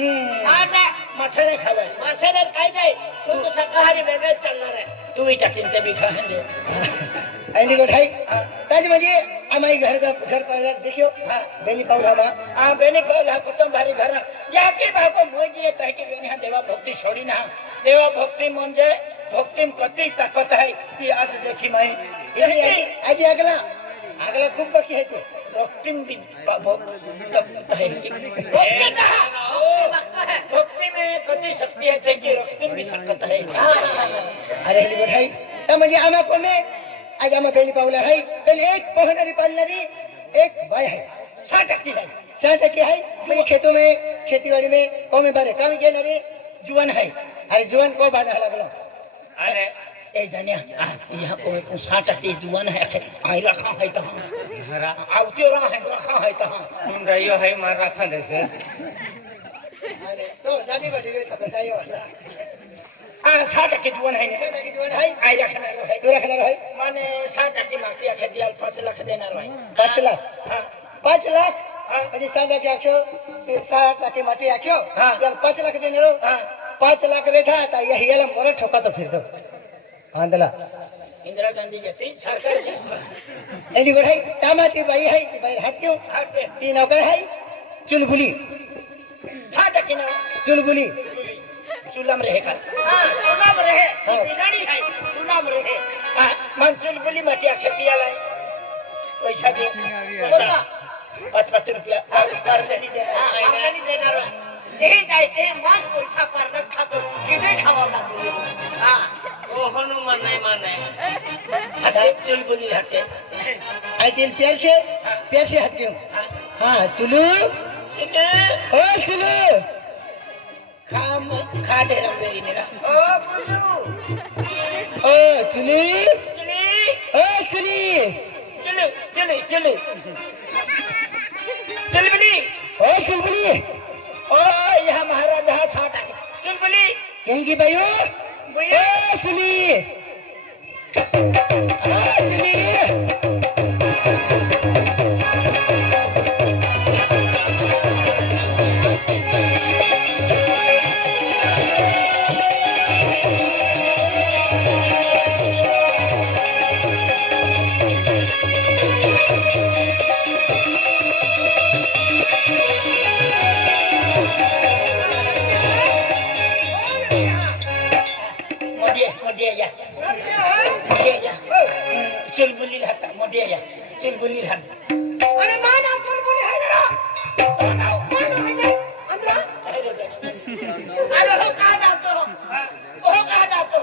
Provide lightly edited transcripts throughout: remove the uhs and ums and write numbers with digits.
आता मसाले खावे मसाल्यात काय काय तू तर शाकाहारी वेगळंच चालणार आहे तू ही टाकीन ते भी खाएंगे ऐनी गोठाई ताज म्हणजे आम्ही घर पाहिला देखियो बेली पाऊला मा आ बेनी पाऊला कुटुंब भारी घर या की बापा मोजी येत आहे की बेनी हा देवा भक्ती सोडी ना देवा भक्ती म्हणजे भक्ती कती ताकत आहे की आज देखी मैं आजी आगला खूप बाकी आहे ते भक्ति भी ताकत है भक्ति में कती शक्ति है ते की भक्ति भी ताकत है अरे ऐनी गोठाई ता म्हणजे आम्हा कोमे आज आम्हा बेली पाऊला है पहले एक पोहणारी पालणारी एक बाय है 100% है 100% है मेरे खेतों में खेतीबाड़ी में कौमे बारे काम घेणारे जुवन है अरे जुवन को बांधा लागलो अरे ए जानिया यहाँ कोई 100% जुवन है आई रखा है तो आवती रहा है रखा है तो तुम रहियो है मार रखा देसे अरे तो जानी बड़ी वे तो जाइयो 100% जुवन है 100% जुवन है आई रखना है तू रखना है माने 100% माटी खेती 5 लाख देना है 5 लाख हाँ 5 लाख म्हणजे 100 लाख आख्यो 6 माटी आख्यो यार 5 लाख देने रो 5 लाख रेखा आता यही याला मोर ठोका तो फिर दो आंदला इंदिरा गांधी जैसी सरकार ऐनी गोठाई तामाती बाई है ती बाई हाथ क्यों ती नौकर है चुलबुली 100% ना चुलबुली चूल्हा रहे का चुनाव रहे बिगाड़ी है चुनाव रहे मन चुलबुली मटिया खेती आलाई पैसा दे 5 रुपया आमदानी देणार यही जायते मग पैसा पारदत खातो किती खावा लागतो ओ हनुमान नाही माने आता चुलबुली हटे आई तिल प्यार से हाथ क्यों हाँ चुलू चुलू ओ चुलू खाम खा दे रहा मेरी मेरा ओ बुलू ओ चुली चुली ओ चुली चुलू चुलू चुलू चुलबुली ओ चुलबुली ओ यह महाराजा 100 चुलबुली कहेंगी भाइयों भैया ओ चुली ओ चुली मोडिया या चुलबुली हटा मोडिया या चुलबुली हटा अरे माना चुलबुली है जरा अंदर अरे हो कहा जातो हो कहा जातो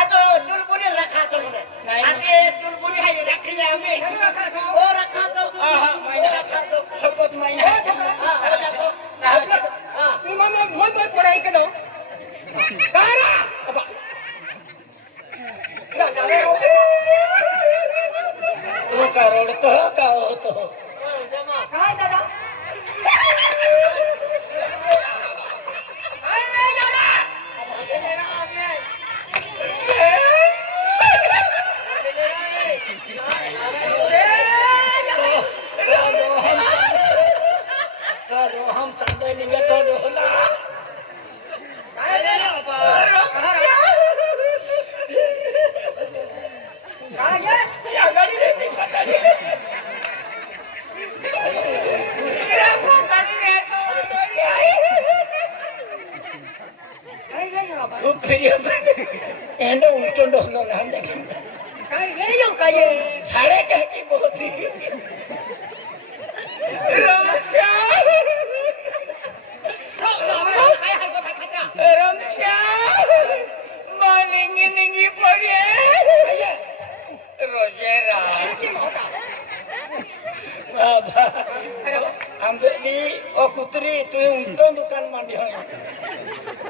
आता चुलबुली रखा तो ने आते चुलबुली है रखी है हमें ओ रखा तो महीना रखा तो शपथ महीना मैं पढ़ाई करो कारा तू करोड़ तो का हो तो काय दादा तो हम संडे लेंगे तो डोला क्या गाड़ी रहती पता नहीं खूब फिर एंडो उल्टो नो ना काय वेयो काय साड़े कह की बहुत ही रमश्या मानेंगे नहीं पड़े रोजेरा आमदी ओ कुतरी तू उल्टो दुकान मांडी हो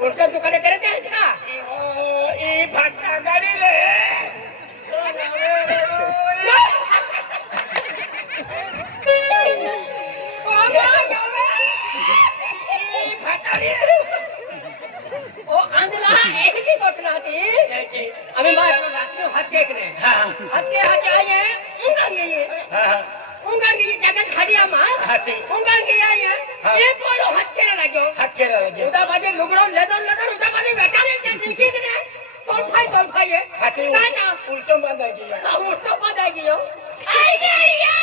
उल्टा दुकाने करे ते का ई भाटा गाड़ी रे ओ आंदला एक की घटना थी अभी बात रात में हाथ देखने हाथ के आए ये उंगा की जगत खड़िया मां हाथी उंगा की आई है ये कोड़ो हाथ केरा लाग्यो उदा बाजे लुगड़ो लेदर उदा बाजे बेटा ने ठीक ने तोल फाई है हाथी ना उल्टो बांधा गया उल्टो बांधा गयो आई गया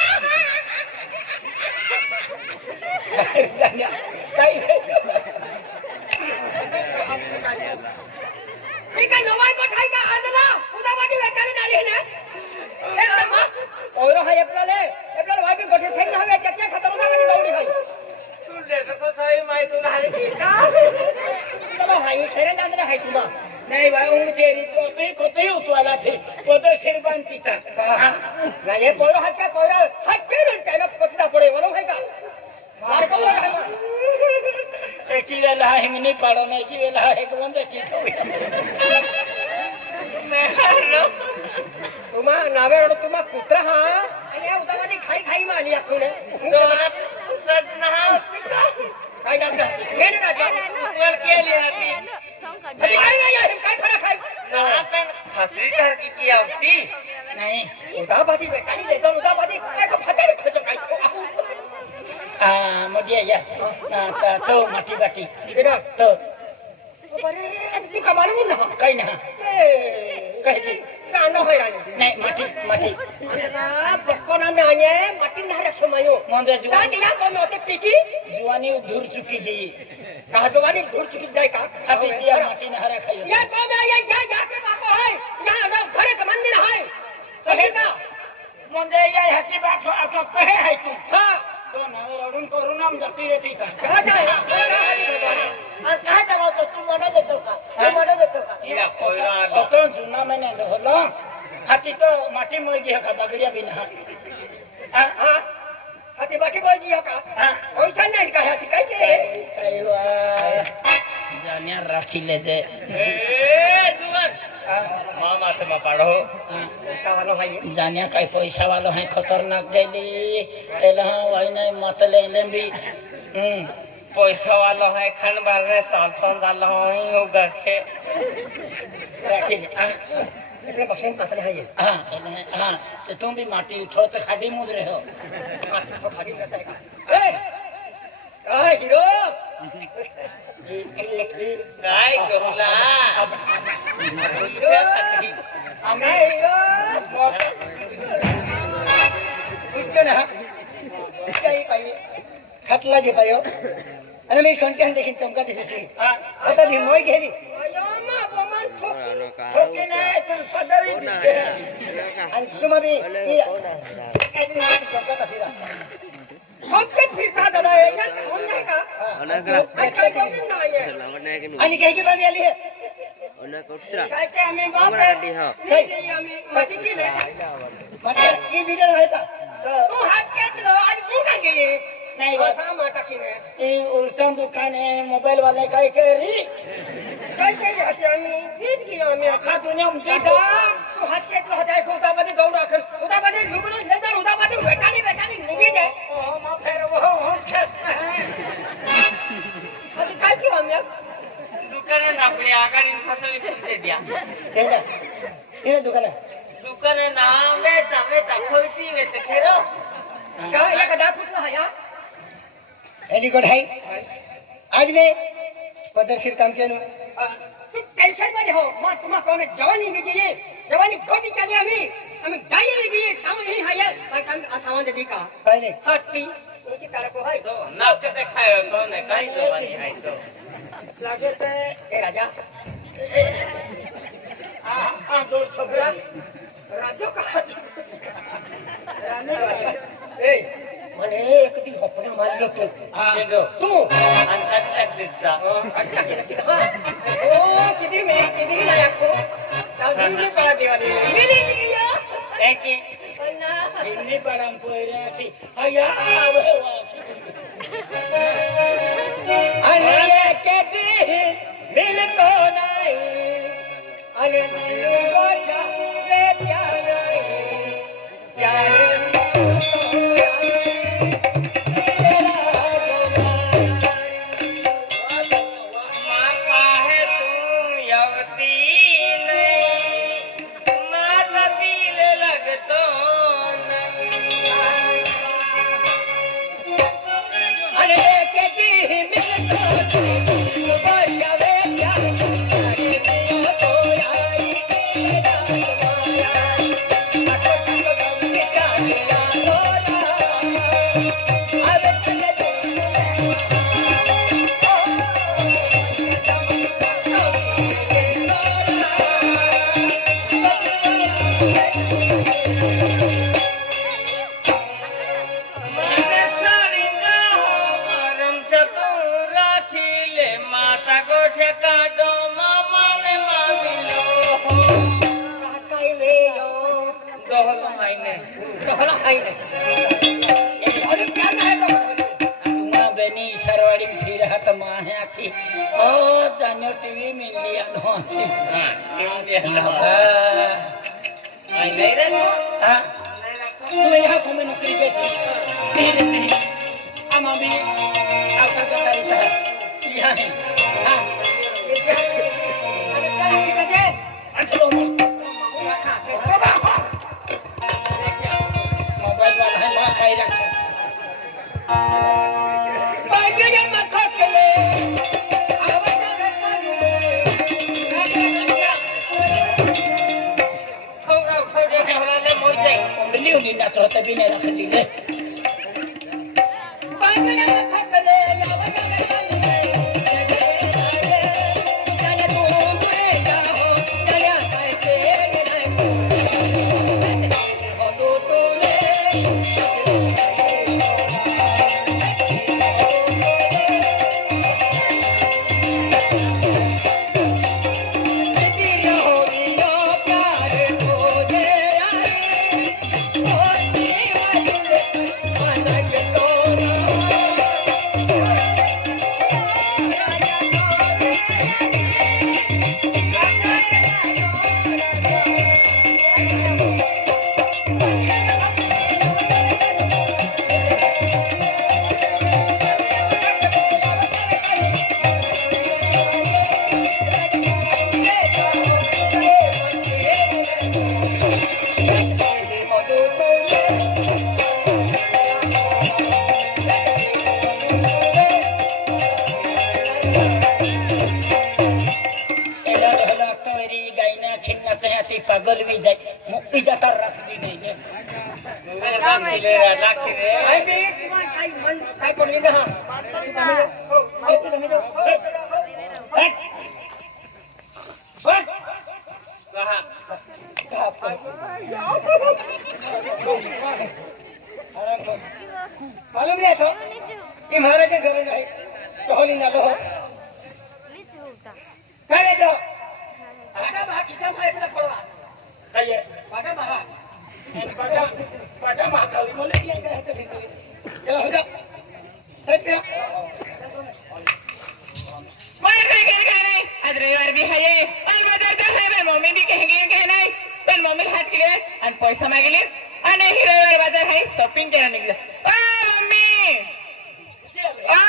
कई ठीक है नवाई को ठाई का आदला उदा बाजे बेटा ने डाली है एकदम और है एप्रिल भाई भी गोठे सही ना हवे चच्चा खत्म का बनी दौड़ी भाई तू देखो तो सही माई तू हाले की का तो भाई तेरे जान रे है तू नहीं भाई उंग तेरी तो भी कोते उतवाला थे वो तो सिरबान पीता ना ये पोरो हाथ के रंटे ना पछदा पड़े वालो भाई का मार को बोल एक ही वेला है नहीं पाड़ो नहीं की वेला है कि बंदे की तो मैं रो तुम्हा नावे रो तुम्हा पुत्र हां ये उदावादी खाई माली आखुने उदाज ना काय जाता ये ना वर के लिए आती अरे काय नहीं हम काय फरा खाई ना पेन हंसी कर की होती नहीं उदावादी बेटा नहीं लेता उदावादी काय को फटे खोजो काय मदिया या तो माटी बाटी बेटा तो अरे इसकी कमाल में ना कहीं ना कहीं की कांडो है रानी नहीं माटी ना बचपन में आए माटी ना रखो मायो मंदे का दिया को में होते टिकी जुआनी दूर चुकी गई कहा जुआनी दूर चुकी जाए का अभी दिया माटी ना हरा खाई ये को में ये जाके बापो है यहां ना घर के मंदिर है कहीं का मंदे ये हकी बात हो आप कहे है तू हां तो नवे रोडन को नाम जाती रहती था कहां जाए और कहां जाओ तो तुम मनो देतो का या कोइरा तो जुना मैंने होलो हाथी तो माटी में गया का बगड़िया बिना हां हाथी बाकी बोल दिया का हां ओइसा नहीं का हाथी काई के कईवा जानिया राखी ले जे ए जुवन मामा से मा पाड़ो पैसा वालो भाई जानिया कई पैसा वालो है खतरनाक गईली एला वही नहीं मत ले लेंबी पैसा वाला है खन बार रे साल तन डाल हई होगा के राखी हां इतने बखेन कसले है ये हां तो तुम भी माटी उठो तो खाड़ी मुद रहे हो तो खाली रहता है ए काय हीरो काय गोला हमें हीरो उसके ना इसका ही पाइए खटला जे पायो અને મે સોનકે देखिन चमका देखी आता दिन मोय घेरी अयोमा बमन ठोके ना तुम पदवी आणि तुम अभी ये चमका था फिरा सबके फिरता दादा ये यार कौन जाएगा अच्छा क्यों ना ये आणि कहीं की बानी आली है काय के हमें वहां पे नहीं गई हमें मटी की ले मटे ये वीडियो है था तू हाथ के लो आज मुंह गई नहीं भाषा माटा की ने ये उल्टा दुकान है मोबाइल वाले का कह रही काय के हते हमें जीत गया हमें आखा दुनिया में दादा तू हाथ के हो जाए खुदा बदे दौड़ा कर खुदा बदे लुगड़ो लेदर खुदा बदे बेटा नहीं निगी जाए ओ मां फिर वो होश खेसना है अभी काय क्यों हमें दुकाने ना अपने आगाड़ी फसल दे दिया केना ये दुकान है दुकाने ना बेटा खोलती वे तो खेलो का ये का दांत फुटला है यार एली गुड है आज ने पदरशीर काम केनु तू टेंशन में हो मां तुम्हा कौन जवानी में गई जवानी खोटी चली हमें डाई में गई काम यही है यार भाई काम आसामान दे का पहले हाथी उनकी तरह को है तो नाप के दिखायो तो ने काई जवानी है तो लागे ते ए राजा आ दो छबरा राजो का ए मने एक दिन अपने मार लो तू ये दो तू अंकल तक दिखता ओ किदी ना याको ताऊजी पड़ा देवाली मिली गया एक ही अन्ना हिंदी परम पोरे थी आया आवे अने के दिन मिल को नहीं अने दिल को रे क्या नहीं प्यार मापा है तू यवती नहीं माता दिल लगतो नहीं टीवी मिली तुम्हें यहाँ को मैं नौकरी देती हम अभी अवसर का तरीका है यहाँ है मोबाइल वाला है माँ खाई रखे नाचते भी नहीं रख दिले पागल भी जाए मुक्ति जाता रख दी नहीं है मालूम नहीं था कि महाराज के घर जाए तो होली ना लो करे जो आधा भाग खींचा भाई अपना पड़वा कहिए आधा भाग पाटा महाकाली बोले ये गए तो भी चलो हो जाओ सेट कर मैं कह नहीं आज रविवार भी है ये और बाजार का है मैं मम्मी भी कहेंगे ये कहना है पण मम्मी हात के लिए आणि पैसा मागले आणि ही रविवार बाजार है शॉपिंग करने निकला ओ मम्मी आ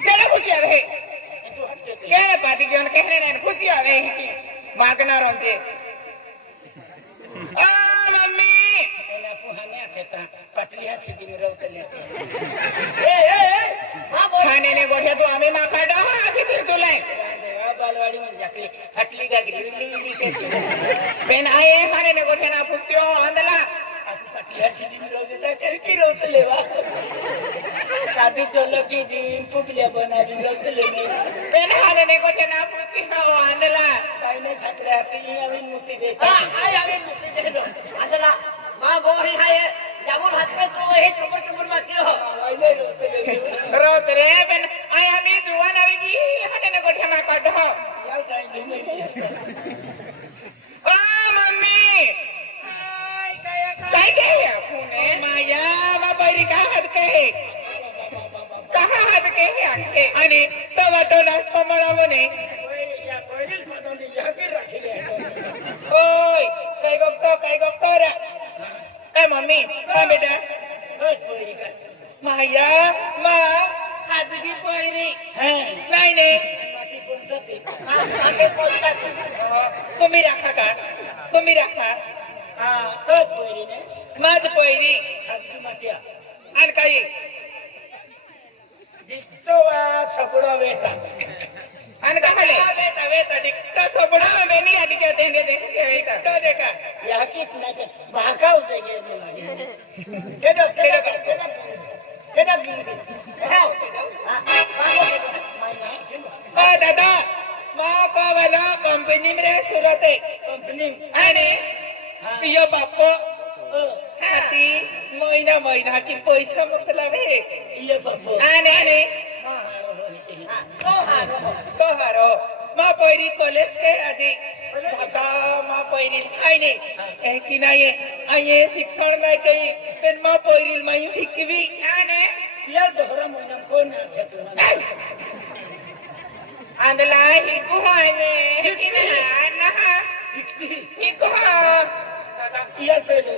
केला खुशी आहे केला पार्टी घेऊन कहने नाही खुशी आहे मागणार होते आ मम्मी एला पुहाने आता पटलिया सिटी में रोकले ए हां खाने ने गोठ्या तू आम्ही माकाडा हा किती तुला देवा बालवाडी में जाकली हटली का गिरली के पेन आए खाने ने गोठ्या ना पुत्यो अंदला पटलिया सिटी में रोक देता की रोकले वा शादी चलो की दिन पुपलिया बना दी रोकले में पेन खाने ने गोठ्या ना पुत्यो अंदला काही नाही साकडे आती आम्ही मुक्ती देतो हा आय आम्ही मुक्ती देतो अंदला मा गोही हाय जामुन हात में तो हे चुपर मारती हो काही नाही रोकले रोत रे पेन आय आम्ही जुवान आवेगी खाने ने गोठ्या ना काढ हो यार काही जुमे ओ मम्मी काय काय पुणे माया बाबरी का हात काय कहा हात काय आखे आणि टमाटो नाश्ता मला म्हणे या कोइल पदोली याके राखिले ओय काय गप्पा रे ए मम्मी का बेटा बस पोरी का माया मा हातगी पोरी हां नाही नाही माती पंचते आके पोरी तुम्ही राखा हां तो पोरी ने माझ पोरी खाजगी मातिया आणि काय दिखतो वा सगळं वेता आणि का खाले वेता वेता दिक्का सोबडा बेनी आडी के देंगे देंगे वेता तो देखा याकीत नाही भाकाव जगे लागे केडो दादा मा पावाला कंपनी में सुरत है कंपनी आणि पियो बापो हाती महिना महिना की पैसा मोकला वे ये बापू आणि तो हारो मा पहिरी कॉलेज के आधी दादा मा पहिरी आईने की नाही आये शिक्षण नाही काही पण मा पहिरी मायू हिकवी आणि यार दोहरा महिना कोण आहे तुला आंदला हिकू आहे की नाही ना हिकू दादा यार पेलो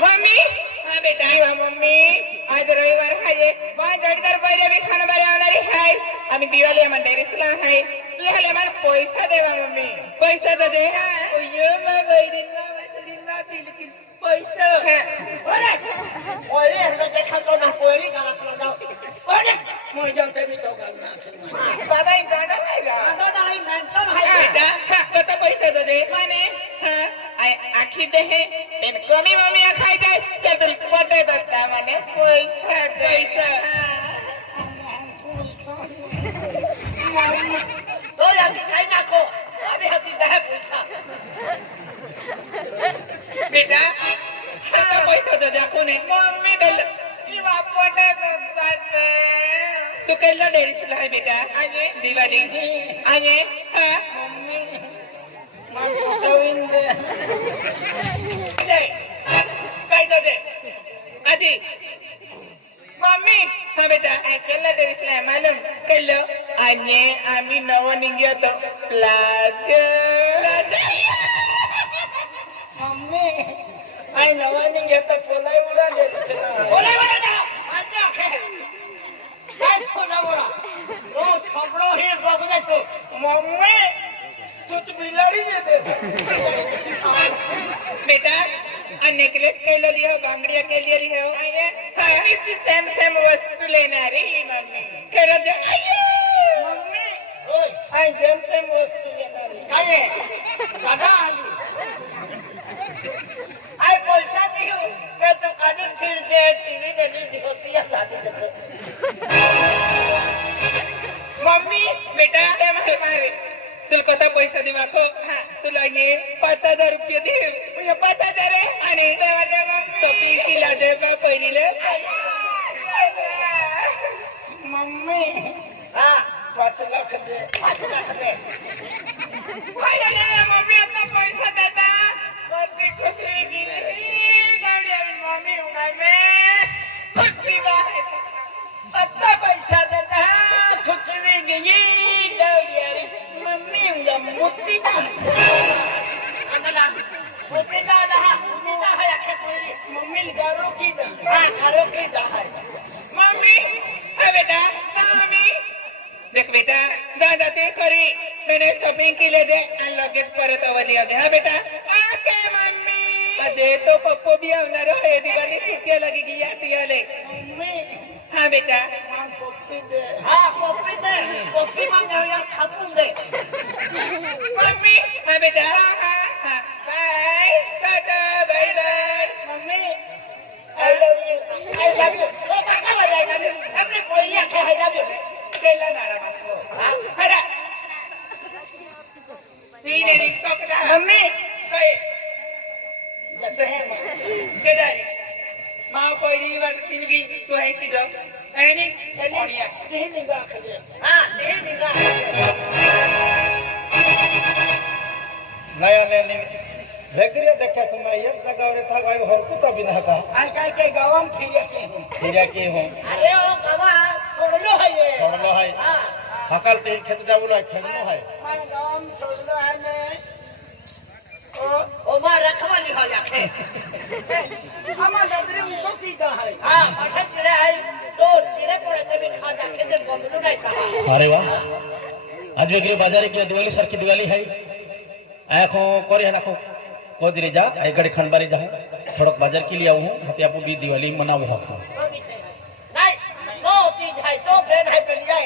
मम्मी हाँ बेटा हाँ मम्मी आज रविवार है वहाँ जड़ीदार बैरे भी खाना बारे आनारी है अभी दिवाली हमारे डेरिसला है तू हले हमारे पैसा देवा मम्मी पैसा तो दे हाँ यो मैं बैरिन में वैसे में बिल्कुल पैसा मैं जानते भी तो करना दादा ही जाना है बेटा बता पैसा तो दे माने हाँ आखी दे है इन कमी मम्मी खाई जाए क्या तुम पटे दत्ता माने पैसा पैसा बेटा हाँ पैसा तो देखो ने मम्मी बेल जीवा पटे दत्ता तू केला डेरिसला है बेटा आजे दिवाली आजे हाँ मम्मी मैं फोटोइन दे काय दे आजी मम्मी हाँ बेटा केला डेरिसला है मालूम केलो आने आम्ही नव निघ्या तो प्लाझा मम्मी आई नवानी घेता पोलाई उडा दे मम्मी तू तो बिलाड़ी दे बेटा आ नेकलेस केलो लियो बांगड़िया के लिए लियो हाँ सेम सेम वस्तू लेना रे मम्मी करो जो मम्मी आई जनते वस्तू लेना रे पैसा दियो तो कानी फिर दे टीवी देखी होती है शादी मम्मी बेटा ते मारे तुला कसा पैसा दे माको हाँ तुला ये 5,000 रुपये दे 5,000 आहे आणि शॉपिंग केला दे बा पहिलीले मम्मी हाँ 5 लाख दे मम्मी आता पैसा देता मस्ती खुशी गेली मम्मी उगाय में खुशी बात आता पैसा देता कुछ भी गई दौड़िया रे मम्मी उला मुट्ठी मम्मी गारो की दा मम्मी हाँ बेटा मम्मी देख बेटा जा जाते खरी मैंने शॉपिंग केले दे आणि लगेच परत अवली दे हाँ बेटा ओके मम्मी अजय तो पप्पो भी आवणार आहे दिवाळी सुट्टी लगी की याती आले मम्मी हाँ बेटा मां कॉफी दे मम्मी हाँ बेटा हाँ bye tata bye bye mummy I love you केला नारा माको हरा पीने निकतो कदा मम्मी काय जैसे है केदारी माँ पहिली बार जिंदगी तो है कि दो ऐनी सोनिया नहीं निगाह करे नया नया भेकरिया देखा तो मैं एक जगह रे था भाई हर कुता भी ना का आज काय के गांव में फिर के हूं फिरा के हूं अरे ओ कवा छोड़लो है ये छोड़लो है हकल ते खेत जाबुला खेलनो है मैं गांव में छोड़लो है मैं ओ मां रखवाली हो जाके हमारा ददरी उनको की दा है हां पठन चले आई तो तेरे को ऐसे भी खा जाके दे बंदू नहीं खा अरे वाह आज वेगळे बाजारी की दिवाळी सारखी दिवाळी है आखो करे नाखो कोदरे जा आई गड़े खनबारी जा थोड़ा बाजार के लिए आऊँ हाथे आपको भी दिवाली मनाओ हो नहीं तो चीज है तो ट्रेन है पे जाए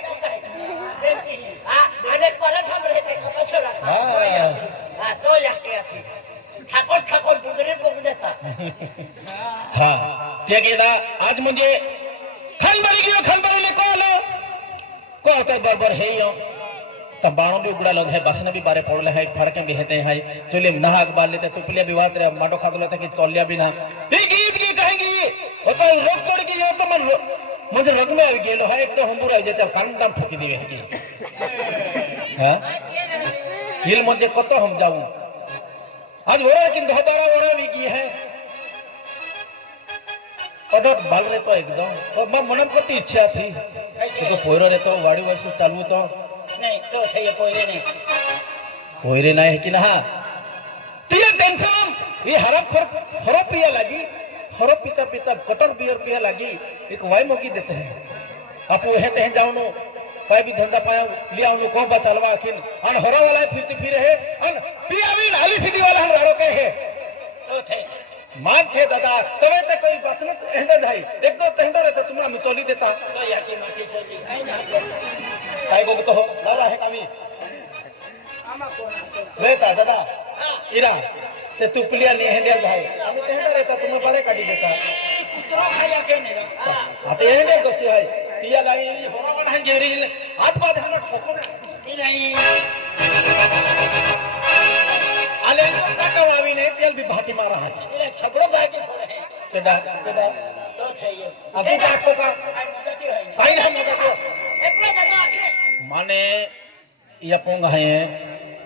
हां आगे पलट हम रहते कब चला हां तो याके आती ठाकुर ठाकुर दुगरे को देता हाँ ते गेदा आज मुझे खनबारी ले को होता बराबर है यो तब बाणों भी उगड़ा लग है बसने भी बारे पड़ले है फड़के भी हेते हैं चले नहाक बाल लेते तुपलिया भी बात रे माडो खा लेते कि चलिया भी ना ये गीत की कहेंगी वो तो रोक चढ़ की यो तो मन मुझे रग में आ गेलो है एक तो हमबुरा जेते कांडम ठोकी दिवे है की हां हिल मुझे कतो हम जाऊं आज होरा कि 12 भी की है और बाल रे तो एकदम तो मैं मनम को इच्छा थी तो पोरो रे तो वाड़ी वर्ष चालू तो नहीं तो सही पोरे नहीं है कि ना तिया टेंशन ये हरप पिया लगी हरप पीता पीता कटर बियर पिया लगी एक वाई मोगी देते हैं आप हेते हैं जाओ नो कोई भी धंधा पाया लिया उनको को बचलवा आखिन अन हरा वाला फिरते फिरे है अन पिया भी नाली सीधी वाला हम राड़ो के है तो थे मान थे दादा तवे ते कोई बचने एंडा जाई एक दो तेंडो रे तो तुम हम चोली देता तो याकी माटी सोली आई ना काय को तो लाला है कामी आमा कोण रहता दादा इरा ते तू पिलिया नहीं हेंडिया जाई हम तेंडा रहता तुम बारे काटी देता कुतरो खाया के नहीं आते हेंडे दोसी है पिया लाई होरा वाला है गेरी हाथ बात हम ठोको ना नहीं आले को काकावावी ने तेल भी भाटी मारा है ये छबड़ो बाकी थोड़े हैं केडा तो थे ये अब का ठोका आई मुदती है काई ना मोटा तो एपले जगह आके माने या पोंगा है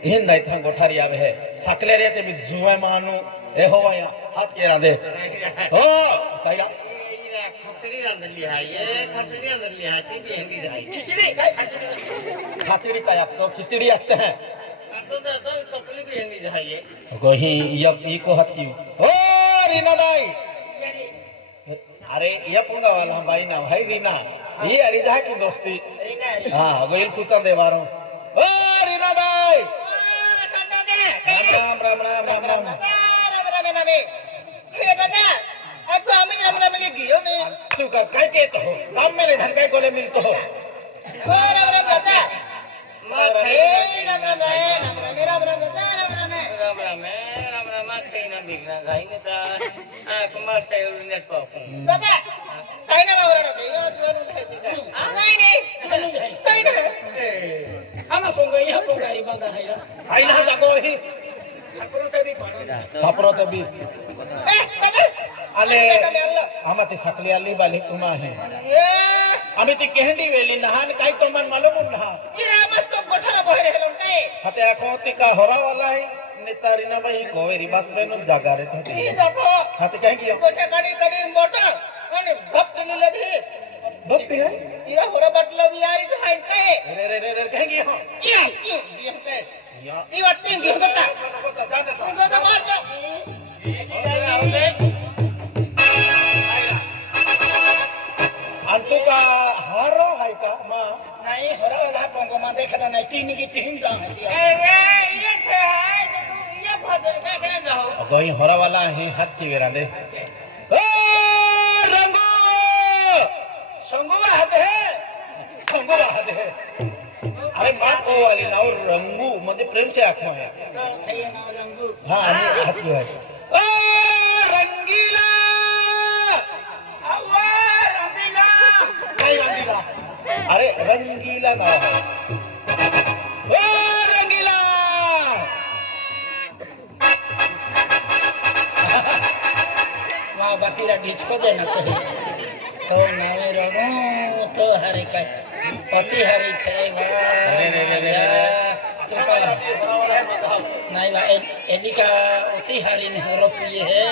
इन नहीं था गोठारी आवे है सकले रे ते भी जुए मानु ए होवा या हाथ के रांदे ओ काया खसड़ी अंदर लिया ये खसड़ी अंदर लिया थी भी हंगी जाए खिचड़ी काय खिचड़ी का आप तो खिचड़ी आते हैं तो कपली भी हंगी जाए गोही या ई को हाथ की ओ रीना भाई अरे ये पोंगा वाला भाई ना भाई रीना ये अरिजा की दोस्ती हां गोइल पूछा दे वारो ओ रीना भाई राम राम राम राम राम नामे ये दादा आज तो हमें राम ले गियो ने तू का काय के तो काम में ले धन काय कोले मिल तो राम दादा मां थे राम दादा खाइना बिगना खाइने ता कुमा से नेट पाऊ दादा खाइना मावरा दे यो जुवानु खाइती नहीं ना आमा पोंगा या पोंगा ई बंदा है आई ना जागो ही छपरो ते भी पानो सापरो ते भी ए दादा आले आमाती सकली आली बाली कुमा है ए आम्ही ती केहंडी वेली नहान काय तो मन मालूम नहा ये रामस को गोठरा बहरे हेलो काय हते आखो ती का होरा वाला है नेतारीना भाई कोवेरी बस बेनो जागा रे थे ये देखो हते कह की गोठा गाड़ी गाड़ी मोटर અને ભક્ત ની લધી भक्ति है ઈરા હોરા બાટલો વિયારી થાય કઈ रे रे रे रे कह की हो ઈયા ઈયા કઈ ઈ વાટતી ગયો ગતા તો માર દો अंतु का हारो है का मां नहीं होरा वाला पोंगा मा देखदा नहीं तीन की तीन जा है એ ये છે હાય તો ये ફસલ का करे जाओ गोई होरा वाला है हाथ की वेरा दे ओ रंगो संगुवा है अरे बात ओ वाली ना और रंगू मुझे प्रेम से आंखों है तो थे ना रंगू हाँ हाथ की है ओ रंगीला आवा रंगीला नहीं रंगीला अरे रंगीला ना है ओ रंगीला वाह बातीरा डिस्को देना चाहिए तो नावे रंगू तो हरे का पति हरी खेवा तो का नहीं बा एदी का उती हरी ने होरो पिए है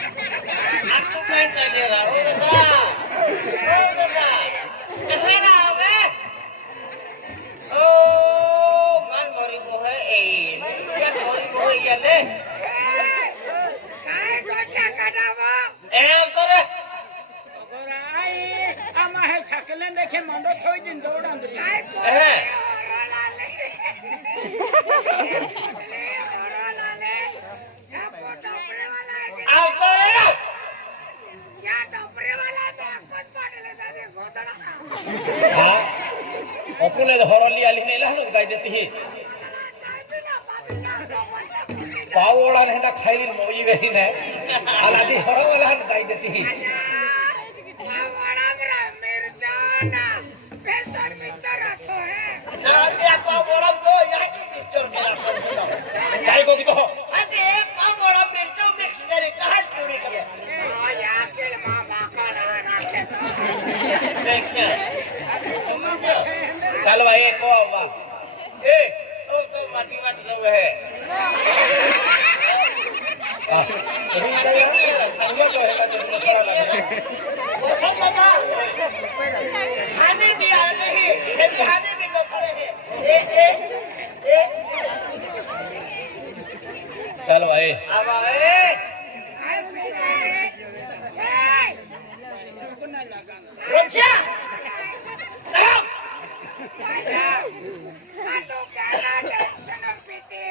आपको कौन सा ले रहा हो दादा कहे ना आवे ओ मन मोरी को है ए मन मोरी को ये ले ए करे आई आमा है सकले देखे मंडो थोई दिन दौड़ान दे ए अपने हरली आली ने लहन गाय देती है पावड़ा ने ना खाइल मोई वेही ने आलादी हरो वाला गाय देती है ना पावड़ा तो याकी पिक्चर मेरा गाय को की तो अरे पावड़ा पिक्चर मिक्स करे कहां चोरी करे चल भाई को वाह ए तो माटी जो है संजय तो है जो थोड़ा लगे वो सब लगा खाने भी आ रही है खाने भी लोग खड़े हैं ए चल भाई अब ए रुक जा साहब तो क्या टेंशन पीते